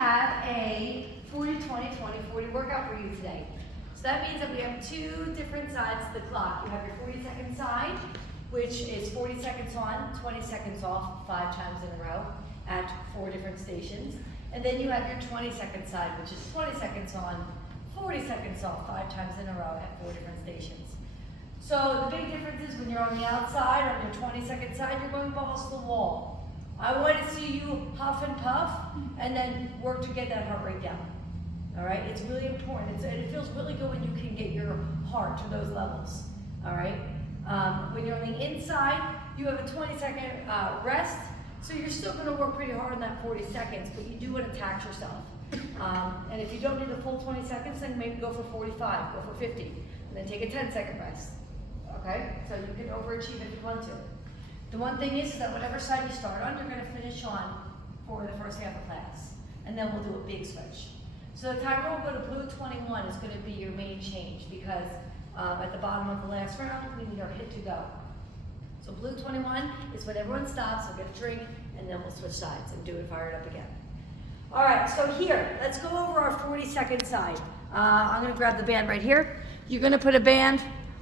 Have a 40-20-20-40 workout for you today. So that means that we have two different sides of the clock. You have your 40-second side, which is 40 seconds on, 20 seconds off, 5 times in a row at 4 different stations. And then you have your 20-second side, which is 20 seconds on, 40 seconds off, 5 times in a row at 4 different stations. So the big difference is when you're on the outside, on your 20-second side, you're going balls to the wall. I want to see you huff and puff and then work to get that heart rate down. All right, it's really important. It feels really good when you can get your heart to those levels. All right, when you're on the inside, you have a 20-second rest, so you're still going to work pretty hard in that 40 seconds, but you do want to tax yourself. And if you don't need the full 20 seconds, then maybe go for 45, go for 50, and then take a 10-second rest. Okay, so you can overachieve if you want to. The one thing is that whatever side you start on, you're going to finish on for the first half of class. And then we'll do a big switch. So the timer will go to blue 21 is going to be your main change because at the bottom of the last round, we need our hit to go. So blue 21 is when everyone stops, we'll get a drink, and then we'll switch sides and do it fired up again. All right, so here, let's go over our 40-second side. I'm going to grab the band right here. You're going to put a band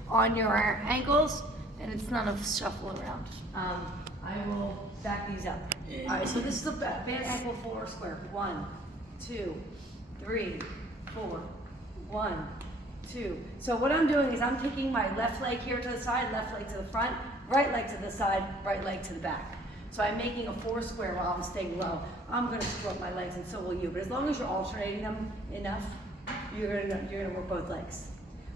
on your ankles, and it's none of shuffle around. I will back these up. All right, so this is a band ankle floor square. 1, 2, 3, 4. 1, 2. So what I'm doing is I'm taking my left leg here to the side, left leg to the front, right leg to the side, right leg to the back. So I'm making a 4 square while I'm staying low. I'm going to screw up my legs, and so will you. But as long as you're alternating them enough, you're gonna work both legs.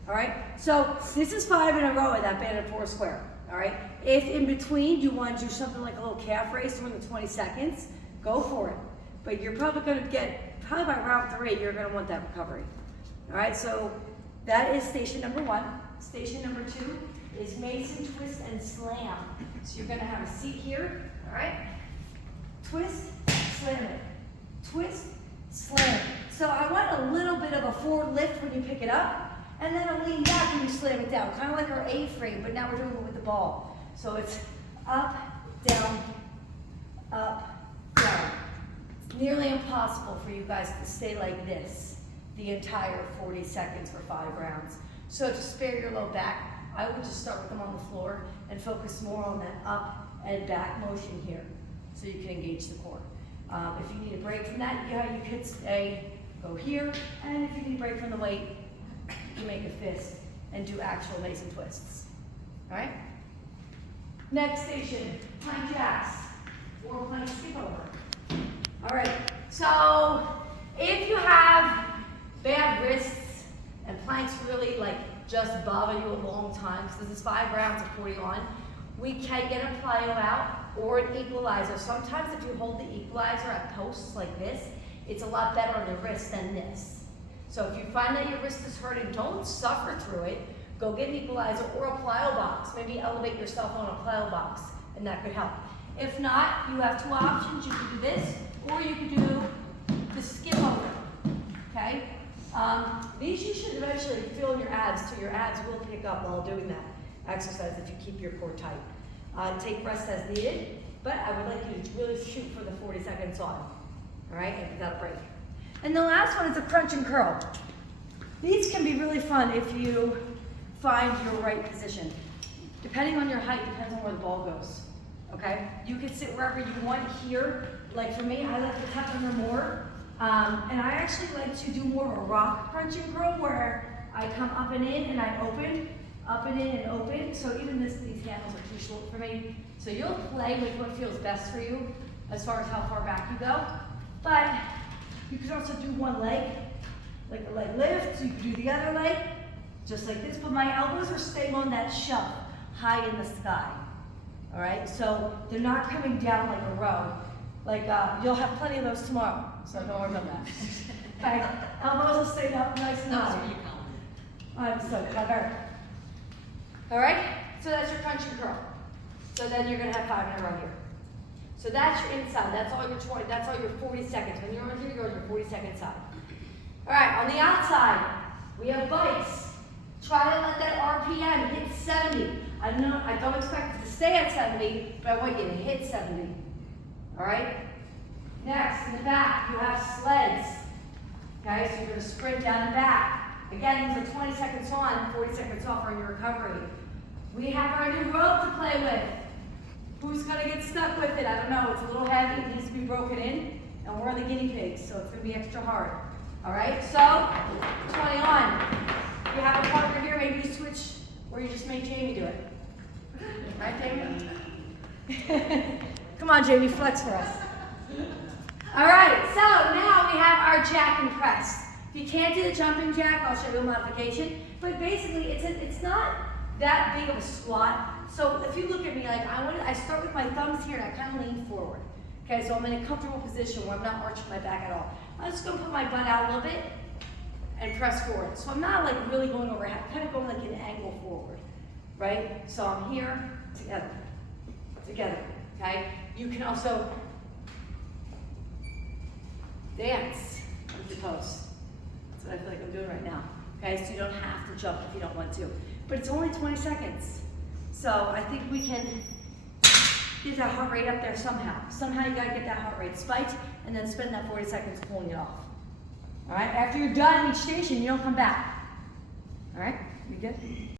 All right. So this is 5 in a row at that banded 4 square. All right. If in between you want to do something like a little calf raise during the 20 seconds, go for it. But you're probably going to get, probably by round 3, you're going to want that recovery. All right. So that is station number 1. Station number 2 is Mason twist and slam. So you're going to have a seat here. All right. Twist, slam it. Twist, slam it. So I want a little bit of a forward lift when you pick it up. And then a lean back when you slam it down, kind of like our A-frame, but now we're doing it with the ball. So it's up, down, up, down. It's nearly impossible for you guys to stay like this the entire 40 seconds for 5 rounds. So to spare your low back, I would just start with them on the floor and focus more on that up and back motion here so you can engage the core. If you need a break from that, you could stay, go here, and if you need a break from the weight, you make a fist and do actual Mason twists. All right? Next station, plank jacks or plank skip over. All right, so if you have bad wrists and planks really like just bother you a long time, because this is 5 rounds of 40 on, we can get a plyo out or an equalizer. Sometimes if you hold the equalizer at posts like this, it's a lot better on the wrist than this. So if you find that your wrist is hurting, don't suffer through it. Go get an equalizer or a plyo box. Maybe elevate yourself on a plyo box, and that could help. If not, you have 2 options. You can do this, or you can do the skip over. Okay? These you should eventually feel in your abs, so your abs will pick up while doing that exercise if you keep your core tight. Take rest as needed, but I would like you to really shoot for the 40 seconds on. All right? And without a break. And the last one is a crunch and curl. These can be really fun if you find your right position. Depending on your height, depends on where the ball goes. Okay? You can sit wherever you want here. Like for me, I like to tap under more. And I actually like to do more of a rock crunch and curl where I come up and in and I open, up and in and open. So even these handles are too short for me. So you'll play with what feels best for you as far as how far back you go. But you can also do one leg, like a leg lift. So you can do the other leg, just like this. But my elbows are staying on that shelf, high in the sky. All right, so they're not coming down like a row. Like you'll have plenty of those tomorrow, so don't worry about that. Okay, elbows will stay up nice and high. I'm so clever. All right, so that's your crunch and curl. So then you're gonna have 5 in a row here. So that's your inside, that's all your 20, that's all your 40 seconds. When you're on here, you're on your 40-second side. All right, on the outside, we have bikes. Try to let that RPM hit 70. I don't expect it to stay at 70, but I want you to hit 70. All right? Next, in the back, you have sleds. Okay, so you're gonna sprint down and back. Again, these are 20 seconds on, 40 seconds off on your recovery. We have our new rope to play with. Who's gonna get stuck with it? I don't know, it's a little heavy, it needs to be broken in, and we're the guinea pigs, so it's gonna be extra hard. All right, so 20 on. If you have a partner here, maybe you switch, or you just make Jamie do it. Right, Jamie? Come on, Jamie, flex for us. All right, so now we have our jack and press. If you can't do the jumping jack, I'll show you a modification. But basically, it's not that big of a squat. So if you look at me, like I start with my thumbs here and I kind of lean forward. Okay, so I'm in a comfortable position where I'm not arching my back at all. I'm just gonna put my butt out a little bit and press forward. So I'm not like really going overhead, I'm kind of going like an angle forward, right? So I'm here, together, okay? You can also dance with your toes. That's what I feel like I'm doing right now. Okay, so you don't have to jump if you don't want to. But it's only 20 seconds. So I think we can get that heart rate up there somehow. Somehow you gotta get that heart rate spiked and then spend that 40 seconds pulling it off. All right, after you're done each station, you don't come back. All right, you good?